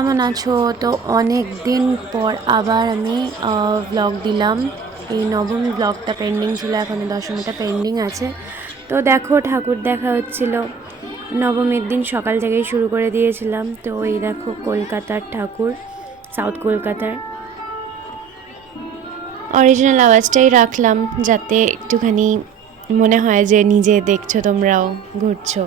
কেমন আছো? তো অনেক দিন পর আবার আমি ব্লগ দিলাম। এই নবম ব্লগটা পেন্ডিং ছিল, এখন দশমীটা পেন্ডিং আছে। তো দেখো, ঠাকুর দেখা হচ্ছিল। নবমীর দিন সকাল থেকেই শুরু করে দিয়েছিলাম। তো এই দেখো কলকাতার ঠাকুর, সাউথ কলকাতার। অরিজিনাল আওয়াজটাই রাখলাম যাতে একটুখানি মনে হয় যে নিজে দেখছো, তোমরাও ঘুরছো।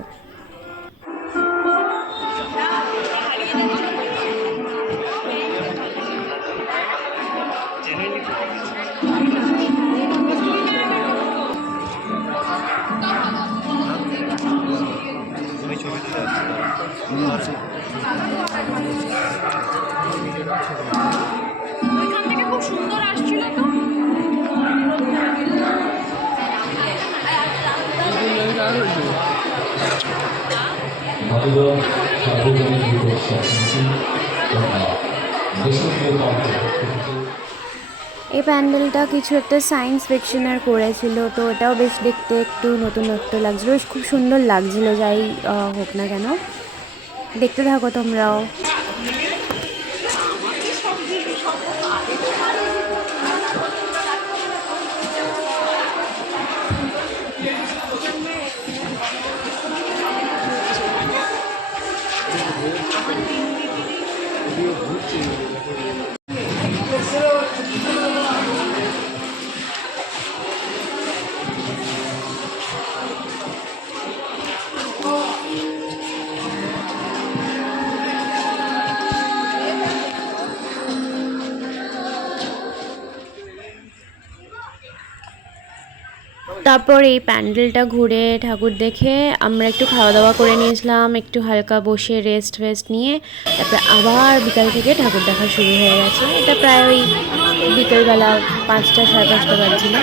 এই প্যান্ডেলটা কিছু একটা সায়েন্স ফিকশনের করেছিল, তো ওটাও বেশ দেখতে একটু নতুনত্ব লাগছিল, বেশ খুব সুন্দর লাগছিল। যাই হোক না কেন, দেখতে থাকো তোমরাও। তারপর এই প্যান্ডেলটা ঘুরে ঠাকুর দেখে আমরা একটু খাওয়া দাওয়া করে নিয়েছিলাম, একটু হালকা বসে রেস্ট নিয়ে তারপরে আবার বিকাল থেকে ঠাকুর দেখা শুরু হয়ে গেছে। এটা প্রায় ওই বিকেলবেলা 5টা সাড়ে 5টা বাজছিল।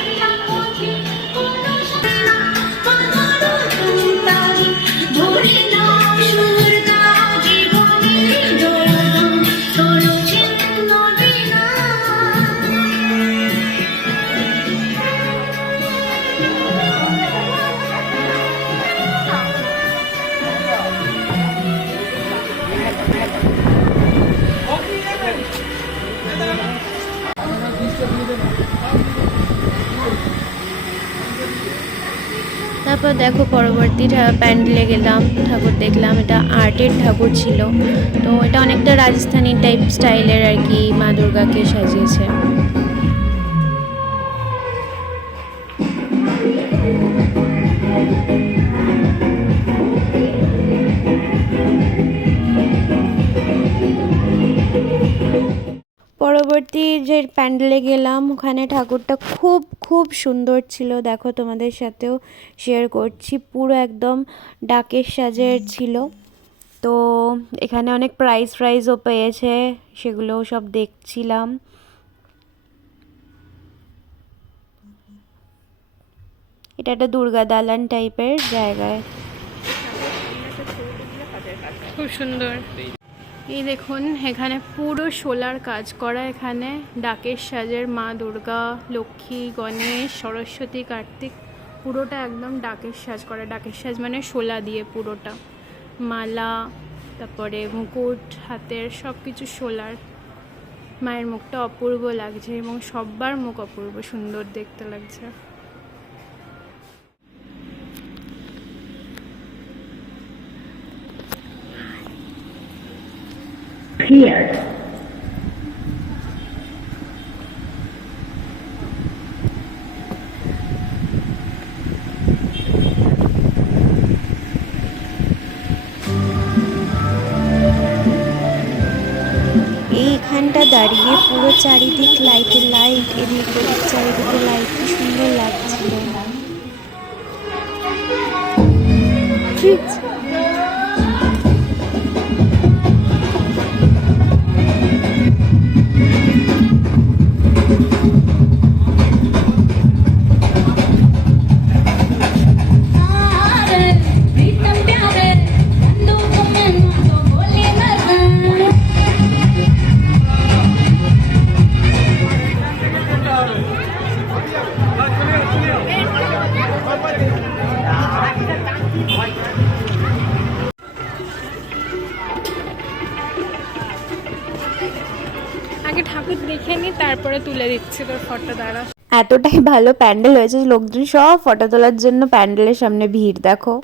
তারপর দেখো পরবর্তী প্যান্ডেলে গেলাম, ঠাকুর দেখলাম। এটা আর্টের ঠাকুর ছিল, তো এটা অনেকটা রাজস্থানী টাইপ স্টাইলের আর কি, মা দুর্গাকে সাজিয়েছে। পরবর্তী যে প্যান্ডেলে গেলাম, ওখানে ঠাকুরটা খুব খুব সুন্দর ছিল। দেখো তোমাদের সাথেও শেয়ার করছি, পুরো একদম ডাকের সাজের ছিল। তো এখানে অনেক প্রাইজও পেয়েছে, সেগুলোও সব দেখছিলাম। এটা একটা দুর্গা দালান টাইপের জায়গায়, খুব সুন্দর। এই দেখুন, এখানে পুরো শোলার কাজ করা। এখানে ডাকের সাজের মা দুর্গা, লক্ষ্মী, গণেশ, সরস্বতী, কার্তিক, পুরোটা একদম ডাকের সাজ করা। ডাকের সাজ মানে শোলা দিয়ে পুরোটা, মালা, তারপরে মুকুট, হাতের সব কিছু শোলার। মায়ের মুখটা অপূর্ব লাগছে এবং সবার মুখ অপূর্ব সুন্দর দেখতে লাগছে। Cleared. এইখানটা দাঁড়িয়ে পুরো চারিদিক লাইটের লাইট, এদিক ওদিক চারিদিকে লাইট, কি সুন্দর লাগছিল। তারপরে তুলে দিচ্ছি তোর ফটো দ্বারা। এতটাই ভালো প্যান্ডেল হয়েছে, লোকজন সব ফটো তোলার জন্য প্যান্ডেলের সামনে ভিড় দেখো।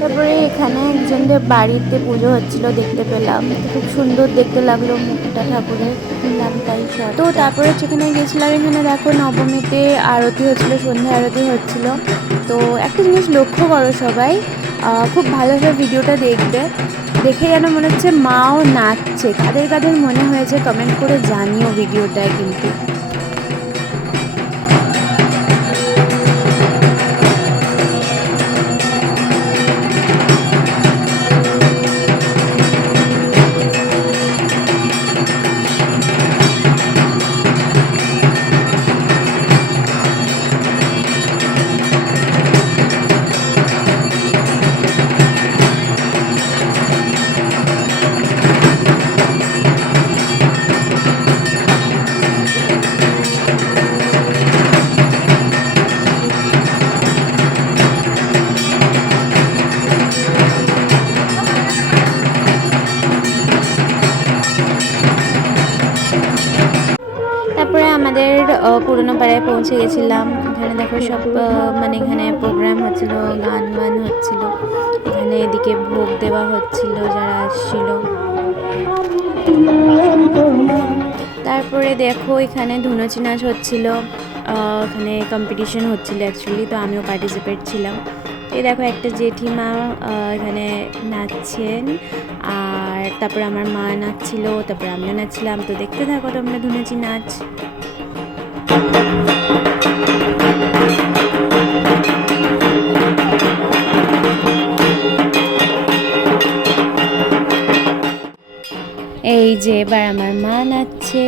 তারপরে এখানে একজনদের বাড়িতে পুজো হচ্ছিল দেখতে পেলাম, খুব সুন্দর দেখতে লাগলো মুখটা ঠাকুরের, তাই তো তারপরে সেখানে গেছিলাম। এখানে দেখো নবমীতে আরতি হচ্ছিল, সন্ধ্যা আরতি হচ্ছিল। তো একটা জিনিস লক্ষ্য করো সবাই, খুব ভালোভাবে ভিডিওটা দেখবে, দেখে যেন মনে হচ্ছে মাও নাচছে। কাদের কাদের মনে হয়েছে কমেন্ট করে জানিও ভিডিওটায় কিন্তু। তারপরে আমাদের পুরনো পাড়ায় পৌঁছে গেছিলাম। এখানে দেখো সব মানে এখানে প্রোগ্রাম হচ্ছিল, গান বান হচ্ছিল, এখানে এদিকে ভোগ দেওয়া হচ্ছিল যারা আসছিল। তারপরে দেখো এখানে ধুনুচি নাচ হচ্ছিল, এখানে কম্পিটিশন হচ্ছিল অ্যাকচুয়ালি, তো আমিও পার্টিসিপেট ছিলাম। এই দেখো একটা জেঠিমা এখানে নাচছেন, আর তারপরে আমার মা নাচছিল, তারপরে আমিও নাচছিলাম। তো দেখতে থাকো তোমরা ধুনুচি নাচ। এই যে এবার আমার মা নাচছে।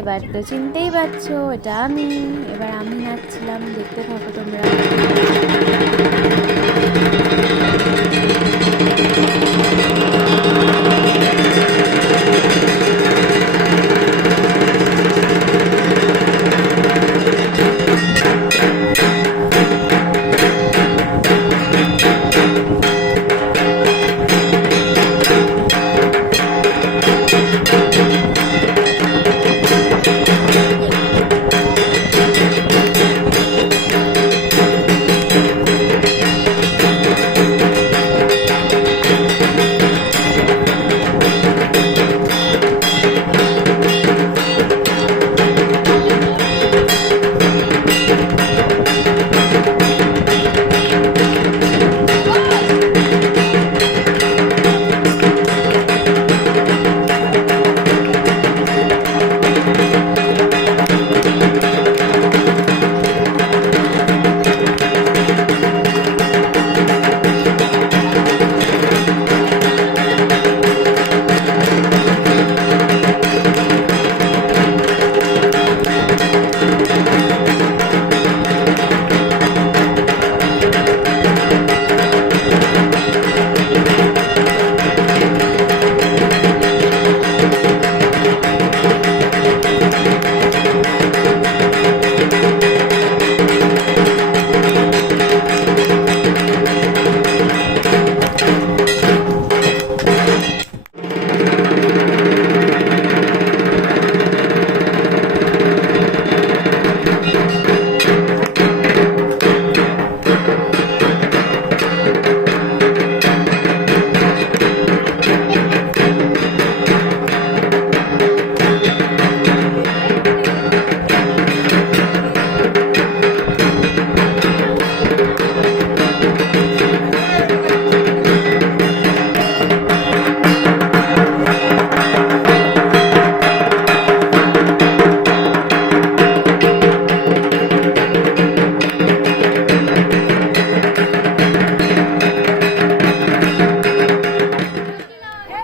এবার তো চিনতেই পারছো এটা আমি, এবার আমি নাচছিলাম, দেখতে থাকো তোমরা।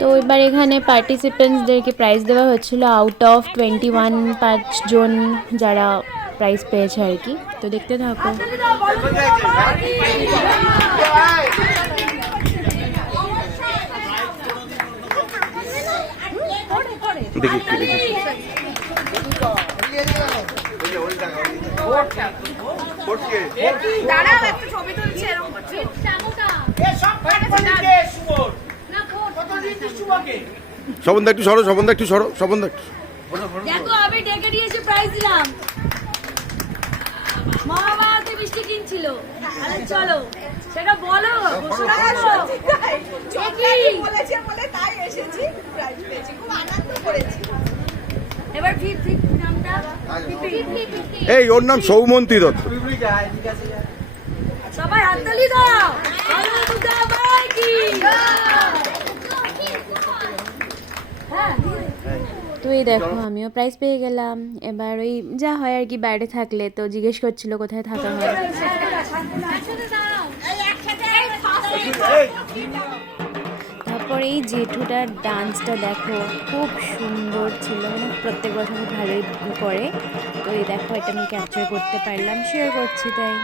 তো এবার এখানে পার্টিসিপেন্টসদেরকে প্রাইজ দেওয়া হচ্ছিল আউট অফ 21, 5 জন যারা প্রাইজ পেয়েছে আর কি। তো দেখতে থাকো। স্বপনদা একটু সরো, স্বপনদা একটু সরো, স্বপনদা একটু। দেখো আমি ডেকে নিয়েছি, প্রাইজ দিলাম। মামা তো মিষ্টি কিনছিল। আরে চলো সেটা বলো। বলেছে বলে তাই এসেছি, প্রাইজ পেয়েছি, খুব আনন্দ করেছি। এবার ফির নামটা এই ওর নাম সৌমন্তী দত্ত। সবাই হাততালি দাও। তো এই দেখো আমিও প্রাইজ পেয়ে গেলাম। এবার ওই যা হয় আর কি, বাইরে থাকলে তো জিজ্ঞেস করছিল কোথায় থাকা হয়। তারপর এই জেঠুটার ডান্সটা দেখো, খুব সুন্দর ছিল, মানে প্রত্যেক বছর খুব ভালোই করে। তো এই দেখো এটা আমি ক্যাপচার করতে পারলাম, শেয়ার করছি তাই।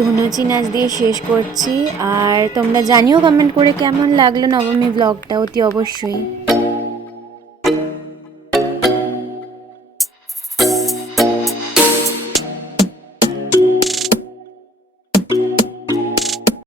ধুনুচি নাচ দিয়ে শেষ করছি। আর তোমরা জানিও কমেন্ট করে কেমন লাগলো নবমী ব্লগটা, অতি অবশ্যই।